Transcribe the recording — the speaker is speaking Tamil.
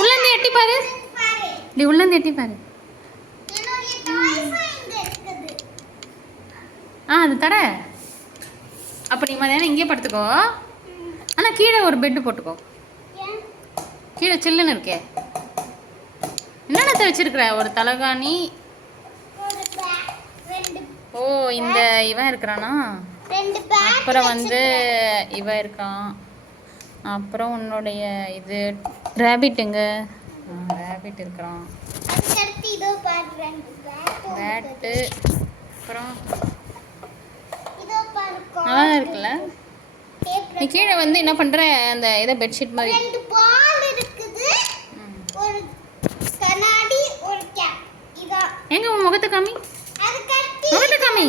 உள்ளே எட்டி பாரு. நீ உள்ளே எட்டி பாரு. அது தர. அப்போ நீ மதியானம் இங்கே படுத்துக்கோ. ஆனால் கீழே ஒரு பெட்டு போட்டுக்கோ. கீழே சில்லுன்னு இருக்கே. என்னென்ன வச்சிருக்கிற? ஒரு தலகாணி. ஓ, இந்த இவன் இருக்கிறானா? அப்புறம் வந்து இவன் இருக்கான். அப்புறம் உன்னுடைய இது ரேபிட்டுங்க. ரேபிட் இருக்கிறான். பேட்டு. அப்புறம் நல்லா இருக்குல்ல? நீ கீழே வந்து என்ன பண்ற? அந்த இதை பெட்ஷீட் மாதிரி எங்க உன் முகத்தை காமி. முகத்தை காமி.